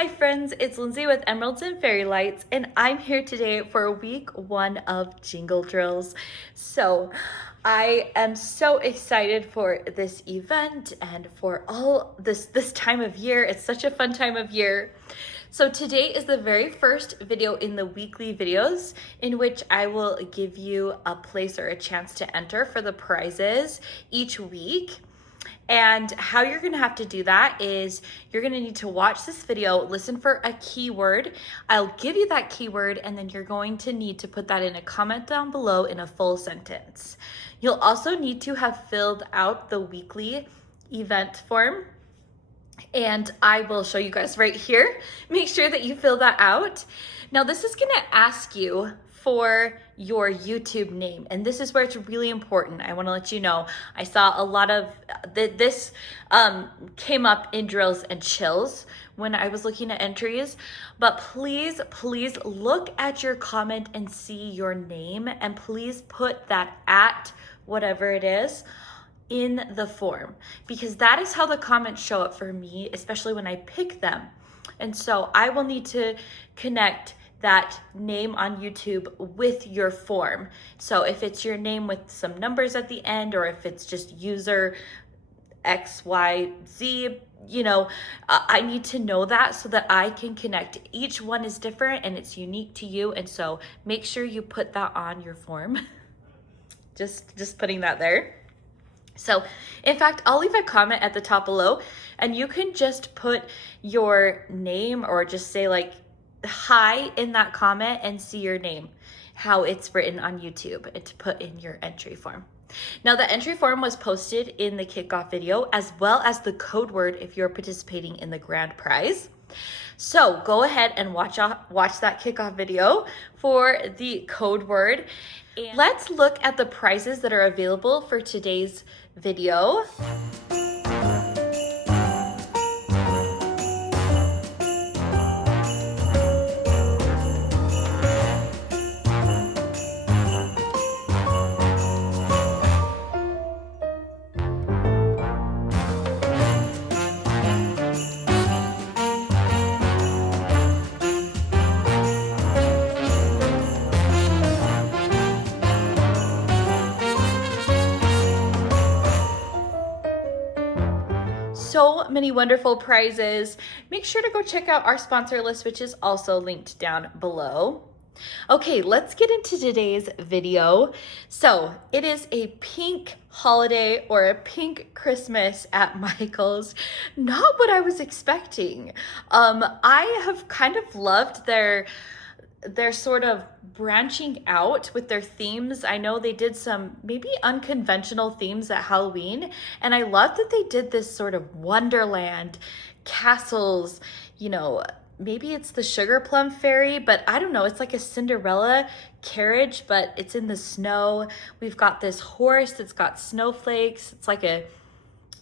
Hi friends, it's Lindsay with Emeralds and Fairy Lights, and I'm here today for week 1 of Jingle Drills. So I am so excited for this event and for all this time of year. It's such a fun time of year. So today is the very first video in the weekly videos in which I will give you a place or a chance to enter for the prizes each week. And how you're gonna have to do that is you're gonna need to watch this video, listen for a keyword. I'll give you that keyword and then you're going to need to put that in a comment down below in a full sentence. You'll also need to have filled out the weekly event form, and I will show you guys right here. Make sure that you fill that out. Now this is gonna ask you for your YouTube name, and this is where it's really important. I want to let you know, I saw a lot of this came up in drills and chills when I was looking at entries, but please look at your comment and see your name, and please put that at whatever it is in the form, because that is how the comments show up for me, especially when I pick them. And so I will need to connect that name on YouTube with your form. So if it's your name with some numbers at the end, or if it's just user XYZ, you know, I need to know that so that I can connect. Each one is different and it's unique to you. And so make sure you put that on your form. just putting that there. So in fact, I'll leave a comment at the top below and you can just put your name or just say like hi in that comment and see your name, how it's written on YouTube, and to put in your entry form. Now the entry form was posted in the kickoff video, as well as the code word if you're participating in the grand prize. So go ahead and watch that kickoff video for the code word. And let's look at the prizes that are available for today's video. So many wonderful prizes. Make sure to go check out our sponsor list, which is also linked down below. Okay, let's get into today's video. So it is a pink holiday or a pink Christmas at Michael's. Not what I was expecting. I have kind of loved their sort of branching out with their themes. I know they did some maybe unconventional themes at Halloween, and I love that they did this sort of wonderland, castles, you know, maybe it's the Sugar Plum Fairy, but I don't know, it's like a Cinderella carriage, but it's in the snow. We've got this horse that's got snowflakes. It's like a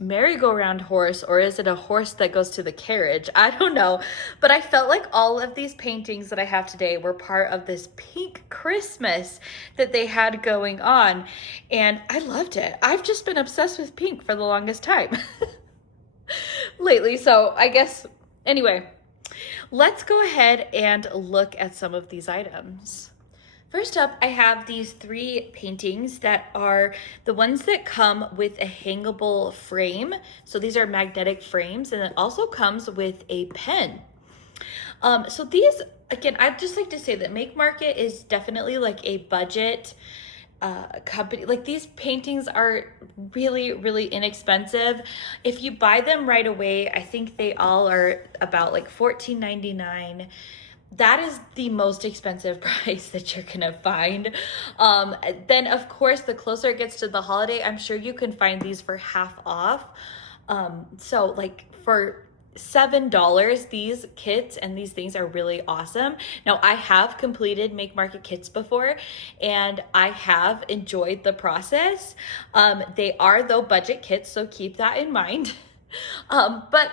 merry-go-round horse, or is it a horse that goes to the carriage? I don't know, but I felt like all of these paintings that I have today were part of this pink Christmas that they had going on, and I loved it. I've just been obsessed with pink for the longest time lately, so I guess, anyway, let's go ahead and look at some of these items. First up, I have these 3 paintings that are the ones that come with a hangable frame. So these are magnetic frames, and it also comes with a pen. So these, again, I'd just like to say that Make Market is definitely like a budget company. Like, these paintings are really inexpensive. If you buy them right away, I think they all are about like $14.99. That is the most expensive price that you're gonna find. Then of course, the closer it gets to the holiday, I'm sure you can find these for half off. So like for $7, these kits and these things are really awesome. Now I have completed Make Market kits before, and I have enjoyed the process. They are though budget kits, so keep that in mind. But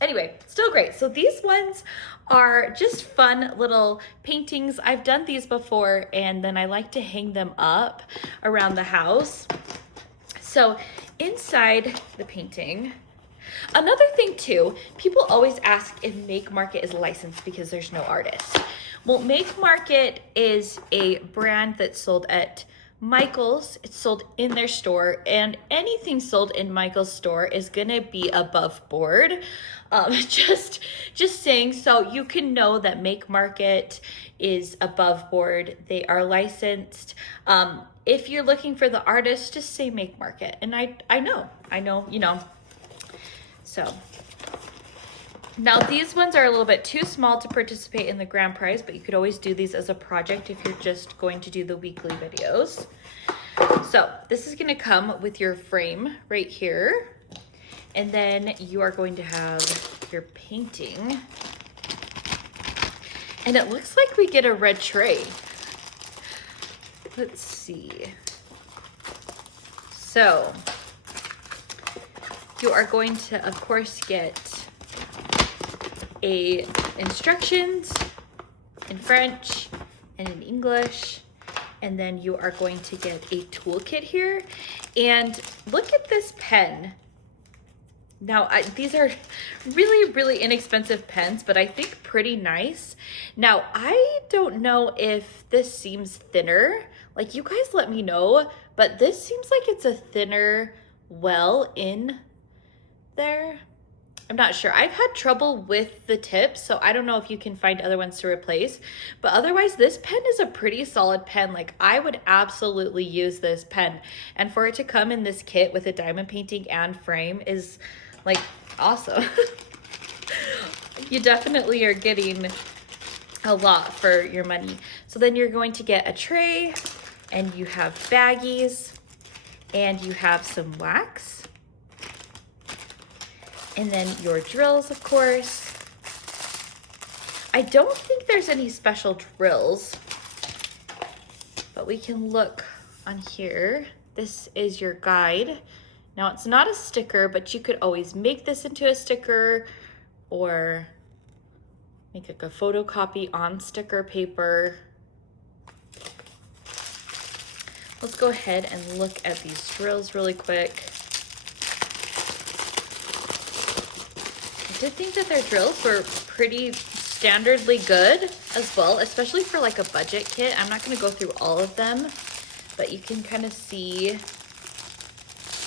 anyway, still great. So these ones are just fun little paintings. I've done these before, and then I like to hang them up around the house. So inside the painting, Another thing too, people always ask if Make Market is licensed because there's no artist. Well, Make Market is a brand that's sold at Michael's. It's sold in their store, and anything sold in Michael's store is gonna be above board. Just saying, so you can know that Make Market is above board. They are licensed. If you're looking for the artist, just say Make Market, and I know, you know. So now these ones are a little bit too small to participate in the grand prize, but you could always do these as a project if you're just going to do the weekly videos. So this is gonna come with your frame right here. And then you are going to have your painting. And it looks like we get a red tray. Let's see. So you are going to, of course, get instructions in French and in English, and then you are going to get a toolkit here. And look at this pen. Now, these are really, really inexpensive pens, but I think pretty nice. Now, I don't know if this seems thinner. Like, you guys let me know, but this seems like it's a thinner well in there. I'm not sure. I've had trouble with the tips, so I don't know if you can find other ones to replace. But otherwise, this pen is a pretty solid pen. Like, I would absolutely use this pen. And for it to come in this kit with a diamond painting and frame is, like, awesome. You definitely are getting a lot for your money. So then you're going to get a tray, and you have baggies, and you have some wax. And then your drills, of course. I don't think there's any special drills, but we can look on here. This is your guide. Now, it's not a sticker, but you could always make this into a sticker or make like a photocopy on sticker paper. Let's go ahead and look at these drills really quick. I did think that their drills were pretty standardly good as well, especially for like a budget kit. I'm not going to go through all of them, but you can kind of see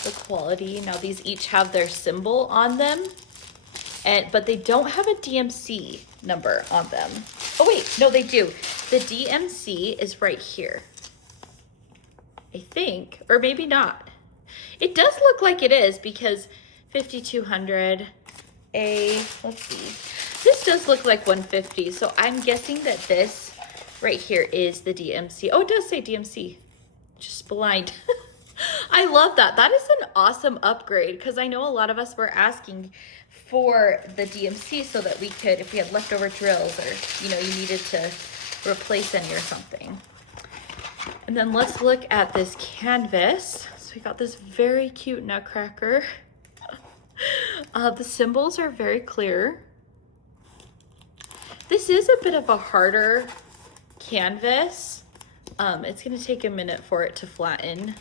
the quality. Now, these each have their symbol on them, but they don't have a DMC number on them. Oh wait, no, they do. The DMC is right here, I think, or maybe not. It does look like it is because 5200 let's see. This does look like 150, so I'm guessing that this right here is the DMC. Oh, it does say DMC. Just blind. I love that. That is an awesome upgrade because I know a lot of us were asking for the DMC so that we could, if we had leftover drills or, you know, you needed to replace any or something. And then let's look at this canvas. So we got this very cute nutcracker. The symbols are very clear. This is a bit of a harder canvas. It's gonna take a minute for it to flatten,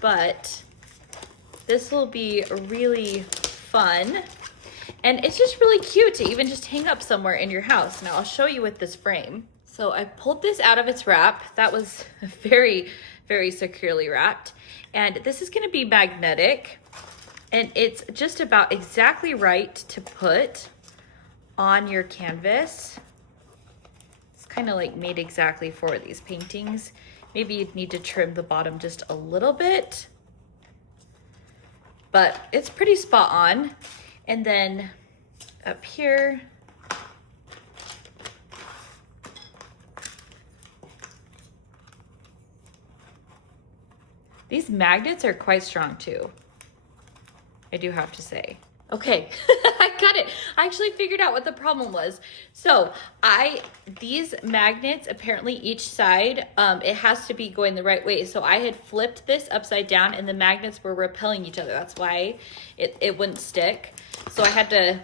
but this will be really fun. And it's just really cute to even just hang up somewhere in your house. Now I'll show you with this frame. So I pulled this out of its wrap. That was very, very securely wrapped. And this is gonna be magnetic. And it's just about exactly right to put on your canvas. It's kind of like made exactly for these paintings. Maybe you'd need to trim the bottom just a little bit, but it's pretty spot on. And then up here, these magnets are quite strong too, I do have to say. Okay, I got it. I actually figured out what the problem was. So these magnets, apparently each side, it has to be going the right way. So I had flipped this upside down and the magnets were repelling each other. That's why it wouldn't stick. So I had to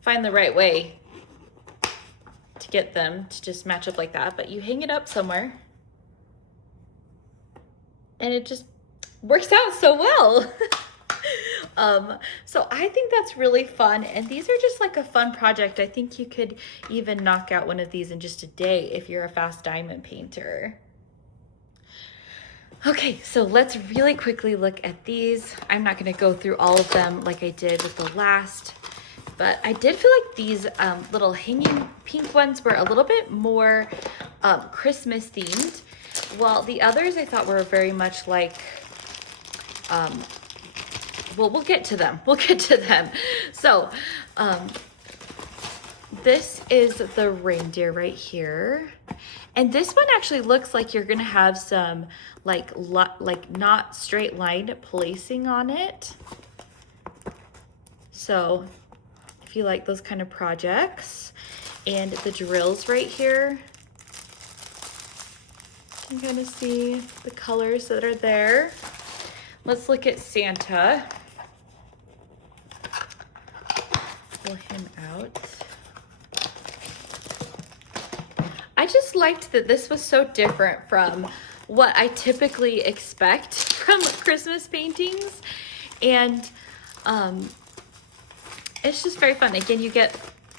find the right way to get them to just match up like that. But you hang it up somewhere and it just works out so well. So I think that's really fun. And these are just like a fun project. I think you could even knock out one of these in just a day if you're a fast diamond painter. Okay, so let's really quickly look at these. I'm not gonna go through all of them like I did with the last, but I did feel like these little hanging pink ones were a little bit more Christmas themed, while the others I thought were very much like, well, we'll get to them. We'll get to them. So this is the reindeer right here. And this one actually looks like you're gonna have some like not straight line placing on it. So if you like those kind of projects, and the drills right here, you can kind of see the colors that are there. Let's look at Santa. Pull him out. I just liked that this was so different from what I typically expect from Christmas paintings. And it's just very fun. Again, you get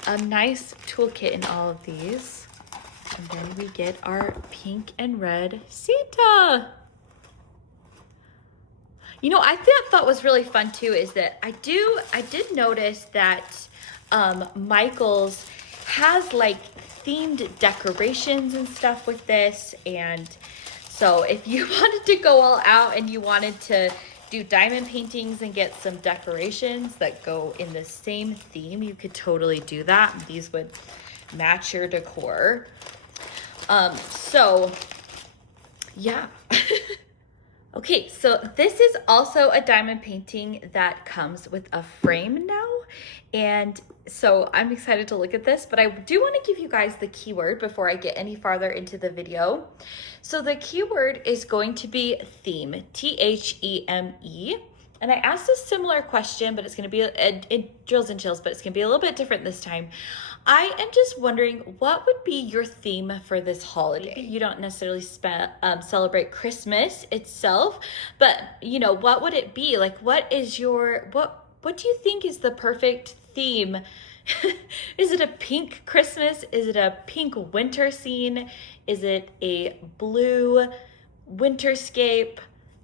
a nice toolkit in all of these. And then we get our pink and red Santa. You know, I thought was really fun too is that I did notice that Michaels has like themed decorations and stuff with this. And so if you wanted to go all out and you wanted to do diamond paintings and get some decorations that go in the same theme, you could totally do that. These would match your decor. So yeah. Okay, so this is also a diamond painting that comes with a frame now. And so I'm excited to look at this, but I do want to give you guys the keyword before I get any farther into the video. So the keyword is going to be theme, T-H-E-M-E. And I asked a similar question, but it's going to be it drills and chills, but it's going to be a little bit different this time. I am just wondering, what would be your theme for this holiday? Maybe you don't necessarily celebrate Christmas itself, but you know, what would it be? Like, what is your, what do you think is the perfect theme? Is it a pink Christmas? Is it a pink winter scene? Is it a blue winterscape?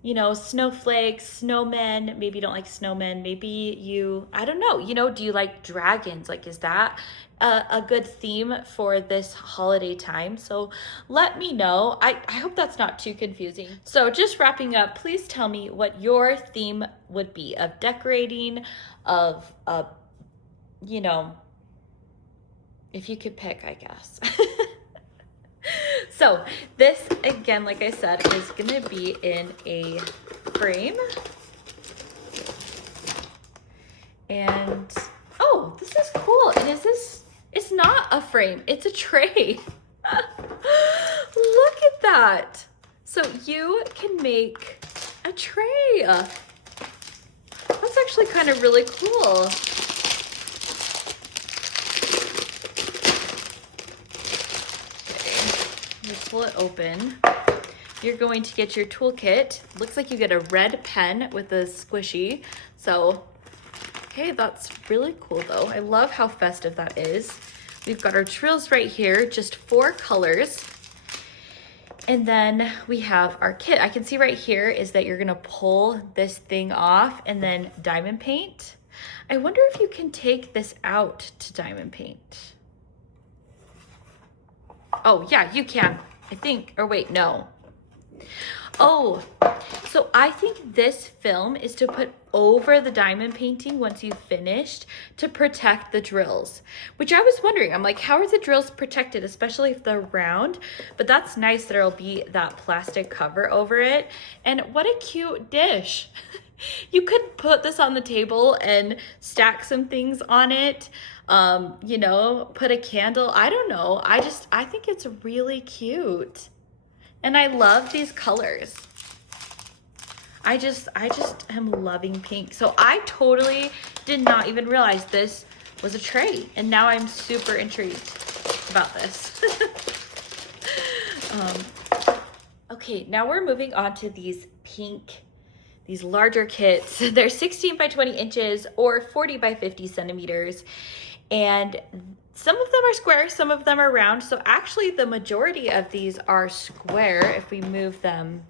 You know, snowflakes, snowmen. Maybe you don't like snowmen. Maybe you, I don't know. You know, do you like dragons? Like, is that a good theme for this holiday time? So let me know. I hope that's not too confusing. So just wrapping up, please tell me what your theme would be of decorating, of, you know, if you could pick, I guess. So this, again, like I said, is gonna be in a frame. And, oh, this is cool. And is this, it's not a frame, it's a tray. Look at that. So you can make a tray. That's actually kind of really cool. Pull it open. You're going to get your toolkit. Looks like you get a red pen with a squishy. So, okay, that's really cool though. I love how festive that is. We've got our drills right here, just 4 colors. And then we have our kit. I can see right here is that you're gonna pull this thing off and then diamond paint. I wonder if you can take this out to diamond paint. Oh yeah, you can. I think, or wait, no. Oh, so I think this film is to put over the diamond painting once you've finished to protect the drills, which I was wondering. I'm like, how are the drills protected, especially if they're round? But that's nice that there'll be that plastic cover over it. And what a cute dish. You could put this on the table and stack some things on it. You know, put a candle. I don't know. I think it's really cute. And I love these colors. I just am loving pink. So I totally did not even realize this was a tray. And now I'm super intrigued about this. Okay, now we're moving on to these pink these larger kits. They're 16 by 20 inches or 40 by 50 centimeters. And some of them are square, some of them are round. So actually the majority of these are square if we move them.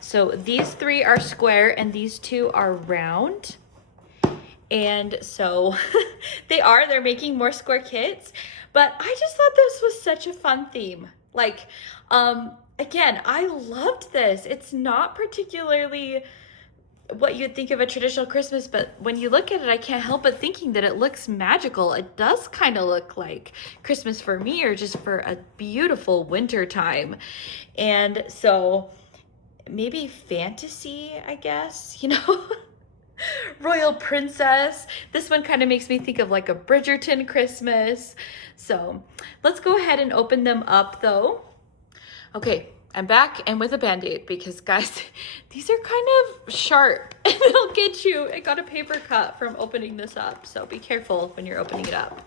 So these 3 are square and these 2 are round. And so they're making more square kits, but I just thought this was such a fun theme. Like, again, I loved this. It's not particularly what you'd think of a traditional Christmas, but when you look at it, I can't help but thinking that it looks magical. It does kind of look like Christmas for me, or just for a beautiful winter time. And so maybe fantasy, I guess, you know, royal princess. This one kind of makes me think of like a Bridgerton Christmas. So let's go ahead and open them up though. Okay, I'm back and with a Band-Aid because guys, these are kind of sharp and they'll get you. I got a paper cut from opening this up, so be careful when you're opening it up.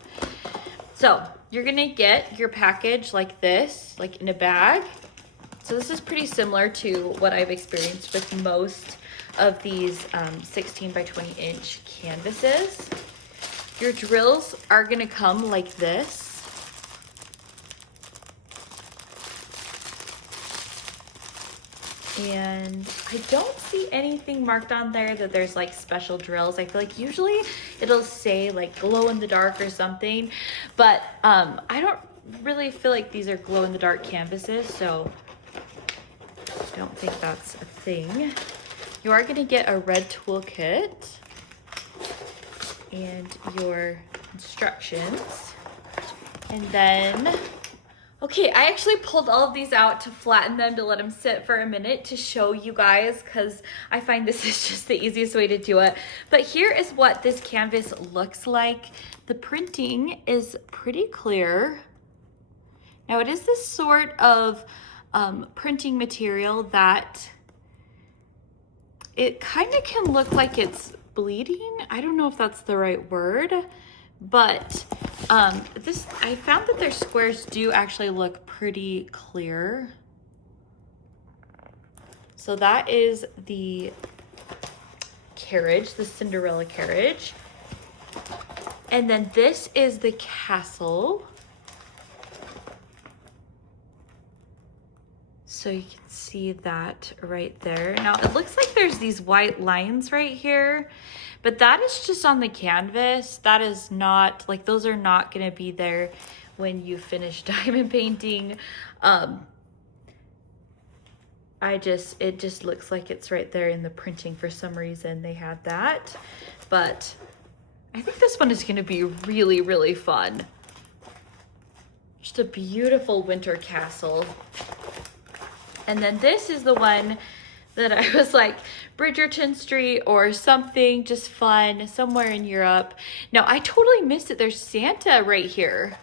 So you're gonna get your package like this, like in a bag. So this is pretty similar to what I've experienced with most of these 16 by 20 inch canvases. Your drills are gonna come like this. And I don't see anything marked on there that there's like special drills. I feel like usually it'll say like glow in the dark or something, but I don't really feel like these are glow in the dark canvases, so I don't think that's a thing. You are gonna get a red toolkit and your instructions. And then, okay, I actually pulled all of these out to flatten them, to let them sit for a minute to show you guys, because I find this is just the easiest way to do it. But here is what this canvas looks like. The printing is pretty clear. Now it is this sort of printing material that it kind of can look like it's bleeding. I don't know if that's the right word, but I found that their squares do actually look pretty clear. So that is the carriage, the Cinderella carriage. And then this is the castle. So you can see that right there. Now it looks like there's these white lines right here, but that is just on the canvas. That is not, like, those are not gonna be there when you finish diamond painting. It just looks like it's right there in the printing. For some reason they had that, but I think this one is gonna be really, really fun. Just a beautiful winter castle. And then this is the one that I was like, Bridgerton Street or something, just fun, somewhere in Europe. Now, I totally missed it. There's Santa right here.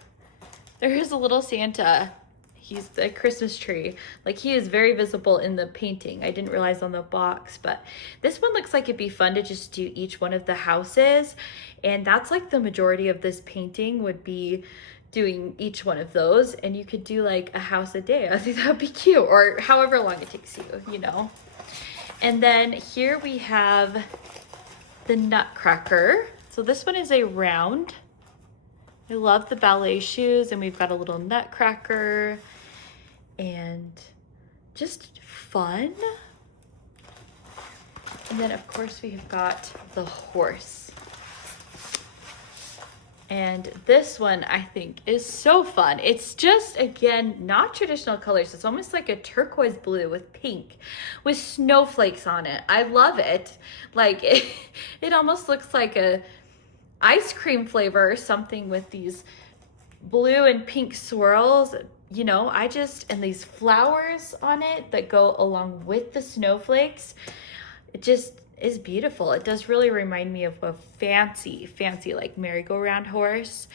There is a little Santa. He's a Christmas tree. Like, he is very visible in the painting. I didn't realize on the box, but this one looks like it'd be fun to just do each one of the houses. And that's like the majority of this painting would be doing each one of those, and you could do like a house a day. I think that would be cute, or however long it takes you, you know. And then here we have the Nutcracker. So this one is a round. I love the ballet shoes, and we've got a little Nutcracker, and just fun. And then of course we've got the horse. And this one I think is so fun. It's just, again, not traditional colors. It's almost like a turquoise blue with pink with snowflakes on it. I love it. Like, it almost looks like a ice cream flavor or something with these blue and pink swirls. You know, and these flowers on it that go along with the snowflakes. It just is beautiful. It does really remind me of a fancy like merry-go-round horse.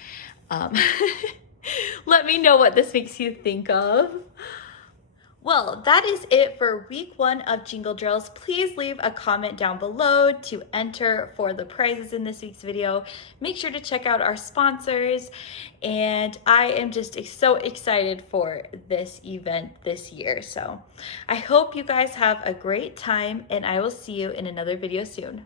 Let me know what this makes you think of. Well, that is it for week 1 of Jingle Drills. Please leave a comment down below to enter for the prizes in this week's video. Make sure to check out our sponsors, and I am just so excited for this event this year. So I hope you guys have a great time, and I will see you in another video soon.